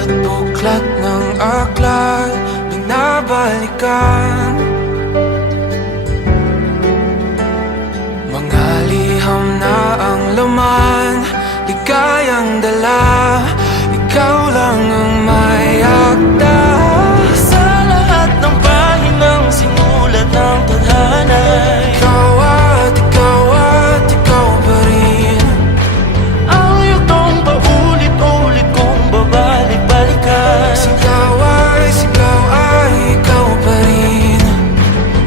Bawat buklat ng aklat binabalikan, mga liham na ang laman, ligayang dala, ikaw lang ang may akda. Sa lahat ng pahinang sinulat ng tadhana, Ikaw at ikaw pa rin. ang yugtong paulit-ulit kong babalik-balikan. Sigaw ay ikaw pa rin.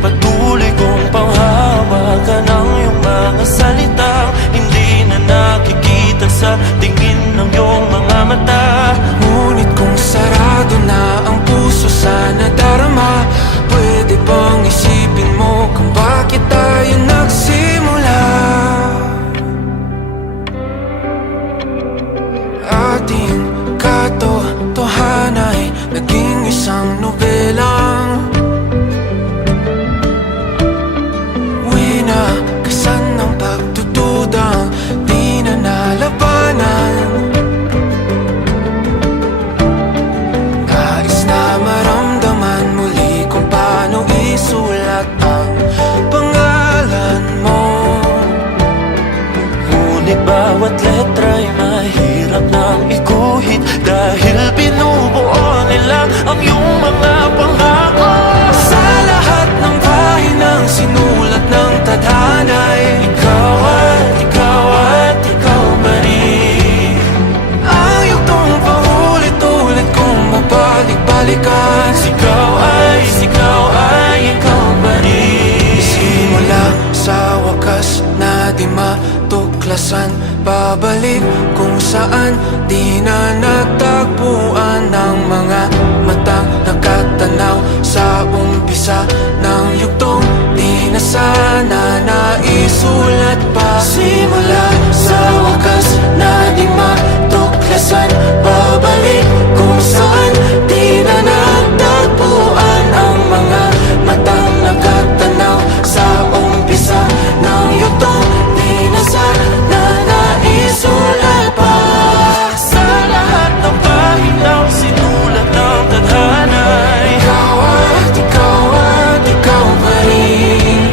Patuloy kong panghawakan ang iyong mga salitang hindi na nakikita sa tingin ng iyong mga mata. Ngunit kung sarado na ang puso sa nadarama, pwede bang isipin mo kung bakit tayo nagsimula? Ating katotohanan ay naging isang nobelang winakasan ng pagdududang di na nalabanan. Nais na maramdaman muli kung paano isulat ang pangalan mo. Ngunit bawat letra'y mahirap nang iguhit dahil binubuo nila ang iyong mga pangako. Sa lahat ng pahinang sinulat ng tadhana, Ikaw at ikaw pa rin. ang yugtong paulit-ulit kong mabalik-balikan. Sigaw ay ikaw pa rin. Simula sa wakas na di matuklasan, babalik kung saan di na natagpuan ng mga matang nakatanaw sa umpisa ng yugtong di na sana naisulat pa. Simula sa wakas na di matuklasan, babalik kung saan di na natagpuan ang mga matang nakatanaw sa umpisa ng yugtong di na sana naisulat pa. Sa lahat ng pahinang sinulat ng tadhana, Ikaw at ikaw pa rin.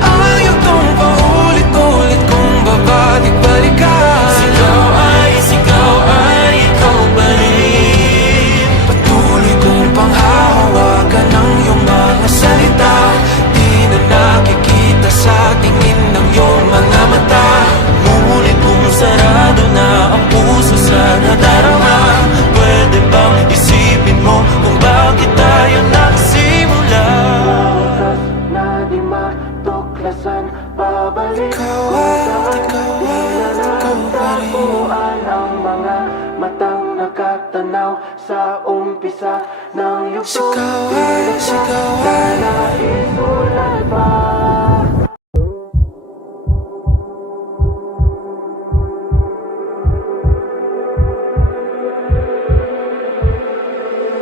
Ang yugtong paulit-ulit kong babalik-balikan. Sigaw ay ikaw pa rin. Patuloy kong panghahawakan ang iyong mga salita, di na nakikita sa tingin ng iyong mga mata. Ngunit kung sarado na ang puso sa nadarama, pwede bang isipin mo kung bakit tayo nagsimula? Na di matuklasan, babalik ikaw at ikaw pa rin. Ang mga matang nakatanaw sa umpisa ng yugtong sigaw ay naisulat pa.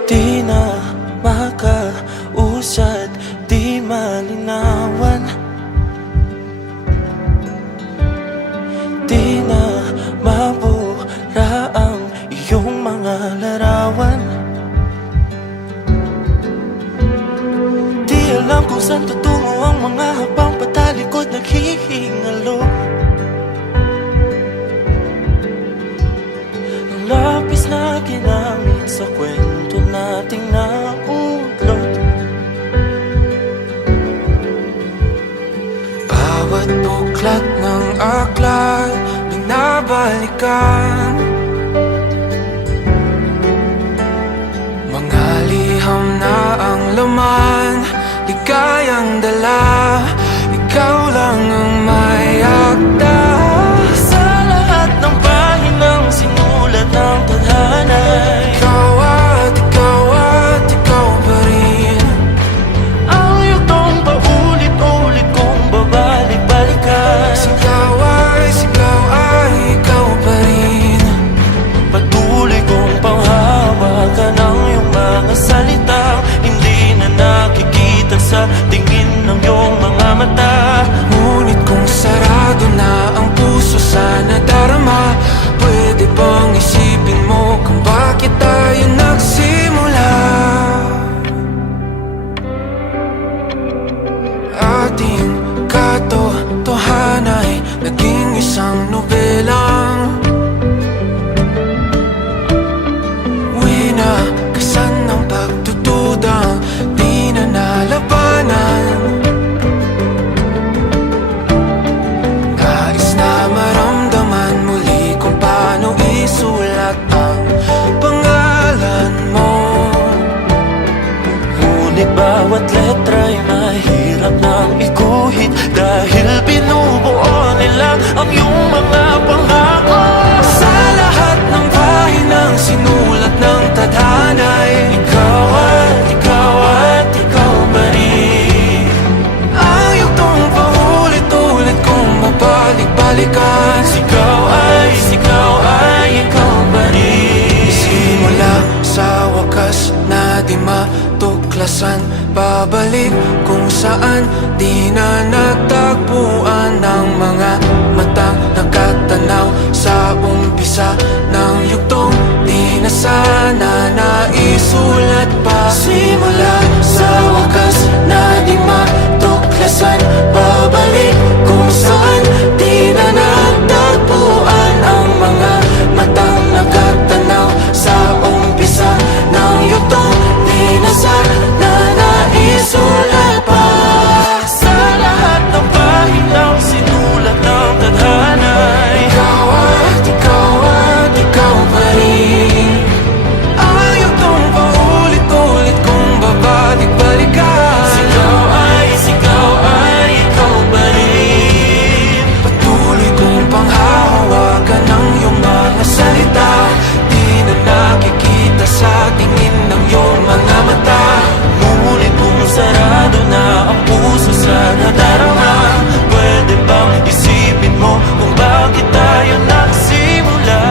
Di na makausad, di malinawan, di na mabura ang iyong mga larawan. Di alam kung saan tutungo ang mga habang patalikod naghihingalo. Ang lapis na ginamit sa kwento nating naudlot. Bawat buklat ng aklat binabalikan, mga liham na ang laman, ligayang dala, ikaw lang ang may akda. Sa lahat ng pahinang sinulat ng tadhana, Ikaw at ikaw pa rin. ang yugtong paulit-ulit kong babalik-balikan. Sigaw ay ikaw pa rin. bawat letra'y mahirap nang iguhit dahil binubuo nila ang iyong mga pangako. Sa lahat ng pahinang sinulat ng tadhana'y Ikaw at ikaw at ikaw pa rin. ang yugtong paulit-ulit kong mabalik-balikan. Ikaw ay ikaw pa rin. Simula sa wakas na di matuklasan, babalik kung saan di na natagpuan ng mga matang nakatanaw sa umpisa ng yugtong di na sana naisulat pa. Simula sa wakas na di matuklasan, babalik kung saan di na natagpuan ang mga matang nakatanaw sa umpisa ng yugtong di na sana naisulat pa. Sa lahat ng pahinang sinulat ng tadhana, Ikaw at ikaw pa rin. Ang yugtong paulit-ulit kong babalik-balikan. ikaw ay ikaw pa rin. Patuloy kong panghahawakan ng iyong mga salita. Di na nakikita sa tingin ng iyong mga mata. Ngunit kung sarado na ang puso sa nadarama, pwede bang isipin mo kung bakit tayo nagsimula?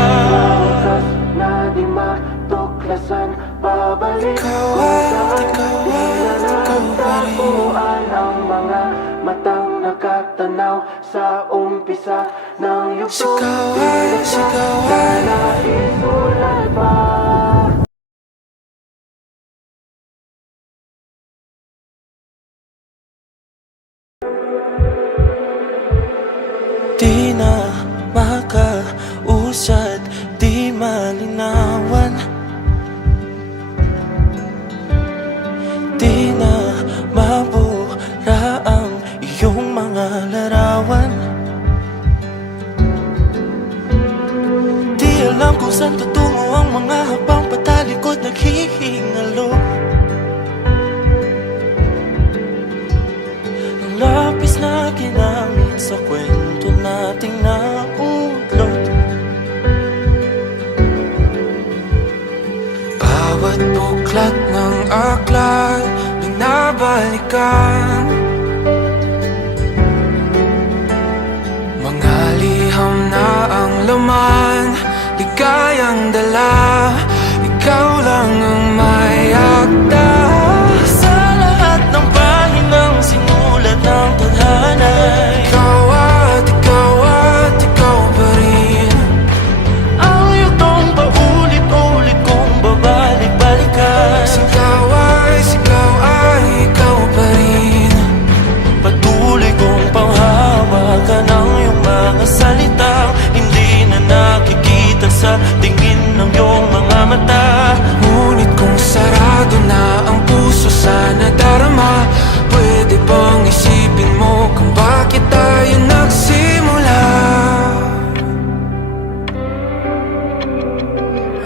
Na di matuklasan, babalik ikaw at ikaw pa rin. Ang mga matang nakatanaw sa umpisa ng yugtong sigaw ay naisulat pa. Di na makausad, di malinawan, di na mabura ang iyong mga larawan. Di alam kung saan tutungo ang mga habang patalikod naghihingalo. Ang lapis na ginamit sa kwento nating naudlot. Bawat buklat ng aklat binabalikan. Mga liham na ang laman, ligayang dala. Ikaw lang ang may akda. Sa lahat ng pahinang sinulat ng tadhana, Ikaw at ikaw pa rin. ang yugtong paulit-ulit kong babalik-balikan. Sigaw ay ikaw pa rin. Patuloy kong panghawakan ang iyong mga salitang hindi na nakikita sa tingin ng iyong mga mata. Ngunit kung sarado na ang puso sa nadarama, pwede bang isipin mo kung bakit tayo nagsimula?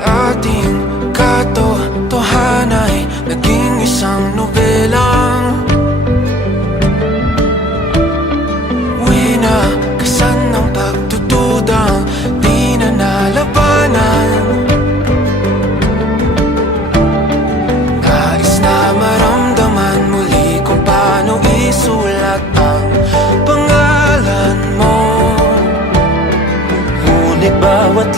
Ating katotohanay naging isang nobelang winakasan ng pagtutudang di na nalabanan. Nais na maramdaman muli kung paano isulat ang pangalan mo. Ngunit bawat